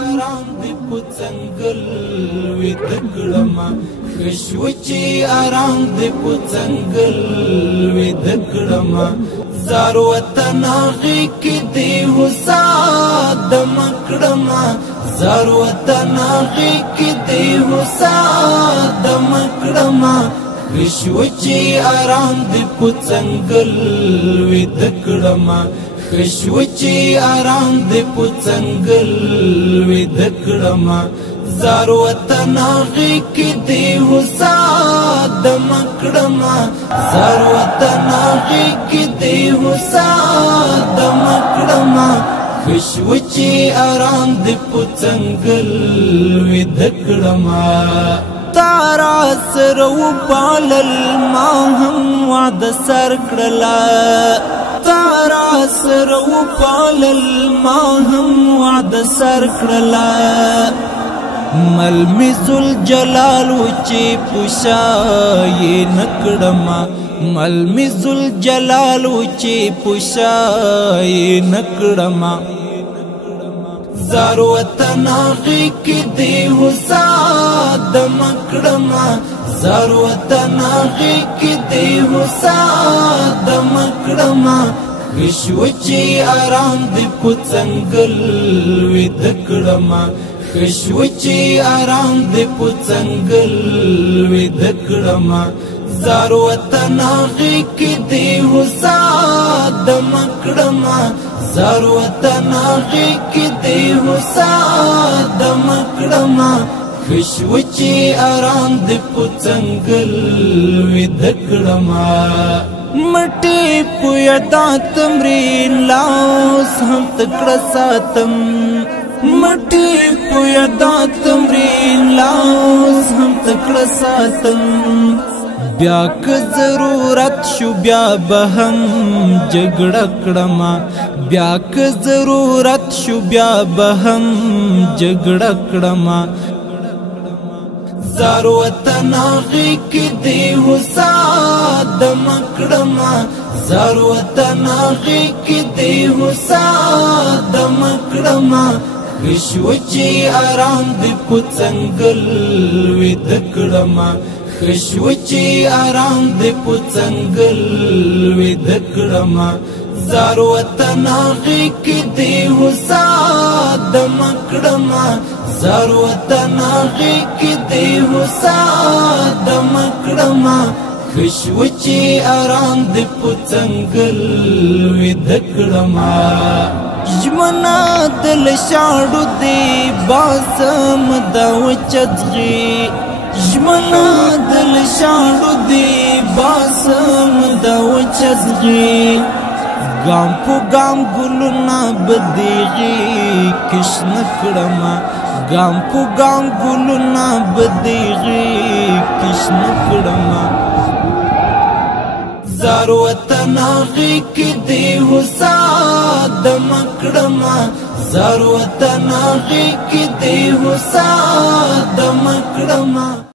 آرام دی پڅنګل وې دکړما خشوچی آرام دی پڅنګل وې دکړما زارو وطن غي کې دی حسا د مکړما زارو وطن غي کې دی حسا د مکړما خشوچی آرام دی پڅنګل وې دکړما خشوچی آرام دی پڅنګل وې دکړما زارو وطن غي کې دی حسا د مکړما زارو وطن غي کې دی حسا د مکړما خشوچی آرام دی پڅنګل وې دکړما تارا سرو پالل ما هم وعد سر کړلا تارا سرو پالل ما هم وعد سر کړلا ملمی ذل جلال چی پوشای نکړما ملمی ذل جلال چی پوشای نکړما زارو وطن غي کې دی حسا د مکړما زارو وطن غي کې دی حسا د مکړما خشوچی آرام دی پڅنګل وې دکړما خشوچی آرام دی پڅنګل وې دکړما زارو وطن غي کې دی حسا د مکړما زارو وطن غي کې دی حسا د مکړما خشوچی آرام دی پڅنګل وې دکړما مټي پویدا تمرین لاس هم تکړه ساتم مټي پویدا تمرین لاس هم تکړه ساتم بیا که ضرورت شو بیا به هم جګړه کړما بیا که ضرورت شو بیا به هم جګړه کړما زارو وطن غي کې دی حسا د مکړما زارو وطن غي کې دی حسا د مکړما خشوچی آرام دی پڅنګل وې دکړما خشوچی آرام دی پڅنګل وې دکړما زارو وطن غي کې دی حسا د مکړما زارو وطن غي کې دی حسا د مکړما خشوچی آرام دی پڅنګل وې دکړما ژمنا دل شاړو دی باسم دا وچځغي ژمنا دل شاړو دی باسم دا وچځغي ګام په ګام ګلونه بدیږي کښن کړما ګام په ګام ګلونه بدیږي کښن کړما زارو وطن غي کې دی حسا د مکړما زارو وطن غي کې دی حسا د مکړما